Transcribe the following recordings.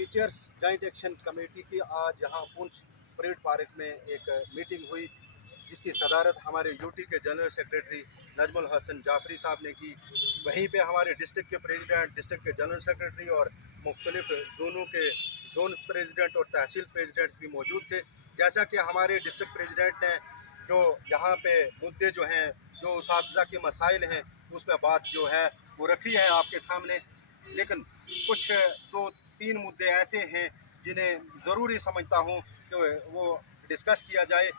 Teachers joint action committee की आज यहाँ पुंछ परेड पार्क में एक मीटिंग हुई, जिसकी सदारत हमारे यूटी के जनरल सेक्रेटरी नजमुल हसन जाफरी साहब ने की। वहीं पे हमारे डिस्ट्रिक्ट के प्रेसिडेंट, डिस्ट्रिक्ट के जनरल सेक्रेटरी और मुख्तलिफ जोनों के जोन प्रेसिडेंट और तहसील प्रेसिडेंट्स भी मौजूद थे। जैसा कि हमारे डिस्ट्रिक्ट प्रेसिडेंट ने जो यहाँ पे मुद्दे जो हैं, जो उसातिज़ा के मसाइल हैं, उस पर बात जो है वो रखी है आपके सामने। लेकिन कुछ 2-3 मुद्दे ऐसे हैं जिन्हें ज़रूरी समझता हूँ कि वो डिस्कस किया जाए।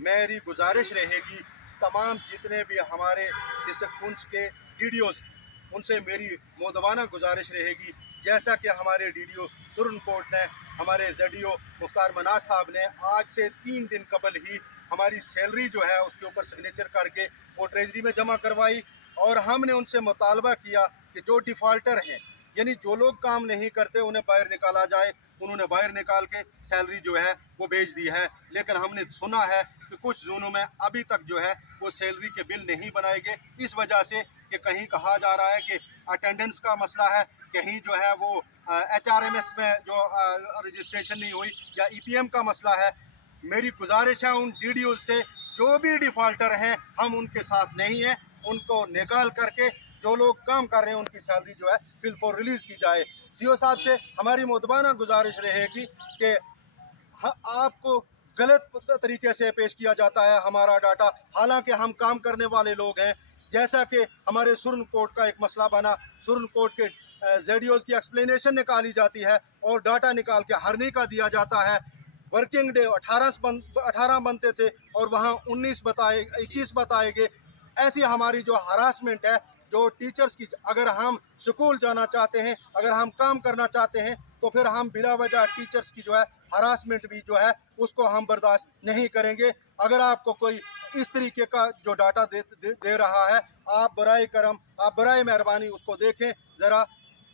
मेरी गुजारिश रहेगी तमाम जितने भी हमारे डिस्ट्रिक्ट पुंछ के डीडीओज़, उनसे मेरी मोदबाना गुजारिश रहेगी, जैसा कि हमारे डीडीओ सुरनकोट ने, हमारे ज़ेडीओ मुख्तार मनाज साहब ने आज से 3 दिन कबल ही हमारी सैलरी जो है उसके ऊपर सिग्नेचर करके वो ट्रेजरी में जमा करवाई। और हमने उनसे मुतालबा किया कि जो डिफ़ाल्टर हैं, यानी जो लोग काम नहीं करते, उन्हें बाहर निकाला जाए। उन्होंने बाहर निकाल के सैलरी जो है वो भेज दी है। लेकिन हमने सुना है कि कुछ जोनों में अभी तक जो है वो सैलरी के बिल नहीं बनाए गए, इस वजह से कि कहीं कहा जा रहा है कि अटेंडेंस का मसला है, कहीं जो है वो HRMS में जो रजिस्ट्रेशन नहीं हुई, या EPM का मसला है। मेरी गुजारिश है उन DDO से, जो भी डिफ़ाल्टर हैं हम उनके साथ नहीं हैं, उनको निकाल करके जो लोग काम कर रहे हैं उनकी सैलरी जो है फिल फॉर रिलीज़ की जाए। CO साहब से हमारी मोदबाना गुजारिश रहेगी कि आपको गलत तरीके से पेश किया जाता है हमारा डाटा, हालांकि हम काम करने वाले लोग हैं। जैसा कि हमारे सुरनकोट का एक मसला बना, सुरनकोट के ZDOs की एक्सप्लेनेशन निकाली जाती है और डाटा निकाल के हरनी का दिया जाता है। वर्किंग डे 18 बनते थे और वहाँ 21 बताए गए। ऐसी हमारी जो हरासमेंट है, जो टीचर्स की, अगर हम स्कूल जाना चाहते हैं, अगर हम काम करना चाहते हैं, तो फिर हम बिला वजह टीचर्स की जो है हरासमेंट भी जो है उसको हम बर्दाश्त नहीं करेंगे। अगर आपको कोई इस तरीके का जो डाटा दे रहा है, आप बराए करम, आप बराए मेहरबानी उसको देखें ज़रा।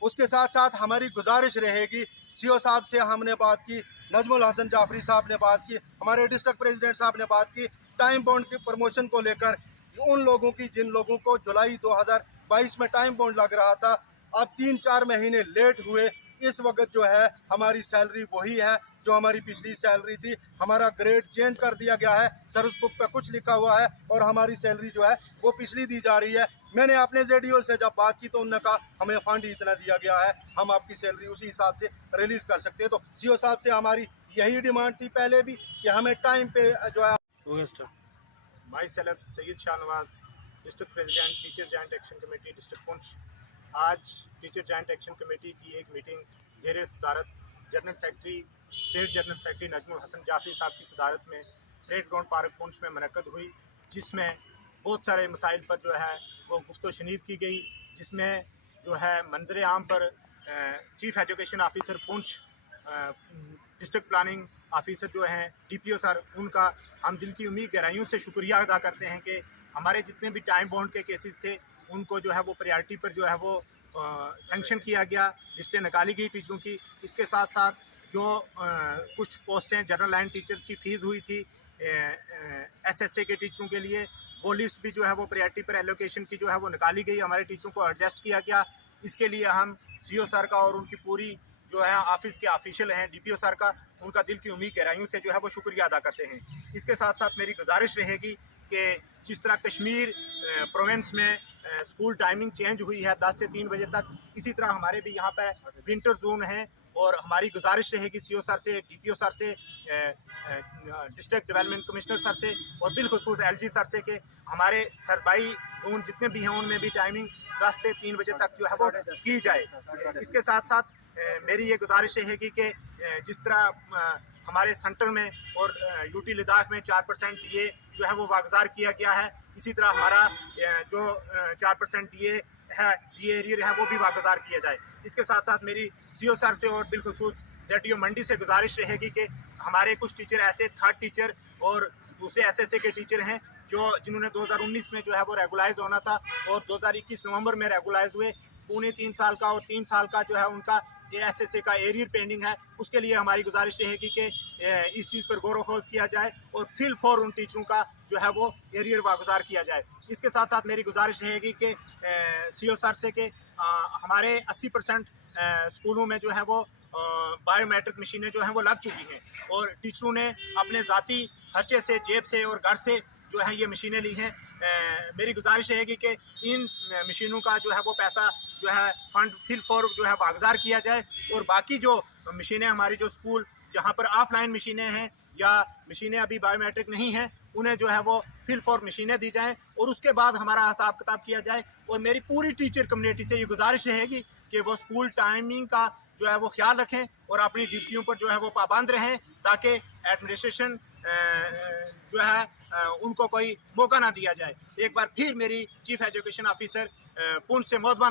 उसके साथ साथ हमारी गुजारिश रहेगी, CO साहब से हमने बात की, नजमुल हसन जाफरी साहब ने बात की, हमारे डिस्ट्रिक्ट प्रेसिडेंट साहब ने बात की, टाइम बाउंड की प्रमोशन को लेकर। उन लोगों की जिन लोगों को जुलाई 2022 में टाइम बाउंड लग रहा था, अब 3-4 महीने लेट हुए। इस वक्त जो है हमारी सैलरी वही है जो हमारी पिछली सैलरी थी। हमारा ग्रेड चेंज कर दिया गया है, सर्विस बुक पे कुछ लिखा हुआ है और हमारी सैलरी जो है वो पिछली दी जा रही है। मैंने अपने ZDO से जब बात की तो उन्होंने कहा हमें फंड इतना दिया गया है, हम आपकी सैलरी उसी हिसाब से रिलीज़ कर सकते हैं। तो CO साहब से हमारी यही डिमांड थी पहले भी कि हमें टाइम पे जो है। My self Syed Shahnawaz, district president teacher joint action committee district Poonch. आज टीचर जॉइंट एक्शन कमेटी की एक मीटिंग ज़ेर सदारत general secretary, state general secretary Najmul Hasan Jafri साहब की सदारत में परेड ग्राउंड पार्क पुंछ में मुनक्कद हुई, जिसमें बहुत सारे मसाइल पर जो है वो गुफ्तो शनीद की गई। जिसमें जो है मंजर आम पर chief education officer Poonch, district planning officer जो हैं DPO सर, उनका हम दिल की उम्मीद गहराइयों से शुक्रिया अदा करते हैं कि हमारे जितने भी टाइम बाउंड के केसेस थे उनको जो है वो प्रायोरिटी पर जो है वो सैंक्शन किया गया, लिस्टें निकाली गई टीचरों की। इसके साथ साथ जो कुछ पोस्टें जनरल लाइन टीचर्स की फ़ीस हुई थी SSA के टीचरों के लिए, वो लिस्ट भी जो है वो प्रायोरिटी पर एलोकेशन की जो है वो निकाली गई, हमारे टीचरों को एडजस्ट किया गया। इसके लिए हम CO सर का और उनकी पूरी जो है ऑफिस के ऑफिशियल हैं DPO सर का, उनका दिल की उम्मीद गहराइयों से जो है वो शुक्रिया अदा करते हैं। इसके साथ साथ मेरी गुजारिश रहेगी कि जिस तरह कश्मीर प्रोविंस में स्कूल टाइमिंग चेंज हुई है 10 से 3 बजे तक, इसी तरह हमारे भी यहाँ पर विंटर जोन है। और हमारी गुजारिश रहेगी CO सर से, DPO सर से, डिस्ट्रिक्ट डेवलपमेंट कमिश्नर सर से और बिलखुसूस LG सर से कि हमारे सरबाई जोन जितने भी हैं उनमें भी टाइमिंग 10 से 3 बजे तक जो है वो की जाए। इसके साथ साथ मेरी ये गुजारिश रहेगी कि जिस तरह हमारे सेंटर में और UT लद्दाख में 4% DA जो है वो वागजार किया गया है, इसी तरह हमारा जो 4% DA है, DA एरियर है, वो भी वागजार किया जाए। इसके साथ साथ मेरी CO सर से और बिलखुसूस ZDO मंडी से गुजारिश रहेगी कि हमारे कुछ टीचर ऐसे थर्ड टीचर और दूसरे SSA के टीचर हैं जिन्होंने 2019 में जो है वो रेगुलाइज होना था और 2021 नवंबर में रेगुलाइज हुए। 3.5 साल का और 3 साल का जो है उनका SSA का एरियर पेंडिंग है। उसके लिए हमारी गुजारिश रहेगी कि इस चीज़ पर गौर व खोज किया जाए और फिल फॉर उन टीचरों का जो है वो एरियर वागुजार किया जाए। इसके साथ साथ मेरी गुजारिश रहेगी कि CO सर से कि हमारे 80% स्कूलों में जो है वो बायोमेट्रिक मशीनें जो हैं वो लग चुकी हैं और टीचरों ने अपने ज़ाती खर्चे से, जेब से और घर से जो है ये मशीनें ली हैं। मेरी गुजारिश रहेगी कि इन मशीनों का जो है वो पैसा जो है फंड फिल फॉर जो है वागजार किया जाए और बाकी जो मशीनें हमारी जो स्कूल जहाँ पर ऑफलाइन मशीनें हैं या मशीनें अभी बायोमेट्रिक नहीं हैं उन्हें जो है वो फिल फॉर मशीनें दी जाएं और उसके बाद हमारा हिसाब किताब किया जाए। और मेरी पूरी टीचर कम्युनिटी से ये गुजारिश रहेगी कि वो स्कूल टाइमिंग का जो है वो ख्याल रखें और अपनी ड्यूटियों पर जो है वो पाबंद रहें ताकि एडमिनिस्ट्रेशन जो है उनको कोई मौका ना दिया जाए। एक बार फिर मेरी चीफ एजुकेशन ऑफिसर पुंछ से मोहतबाना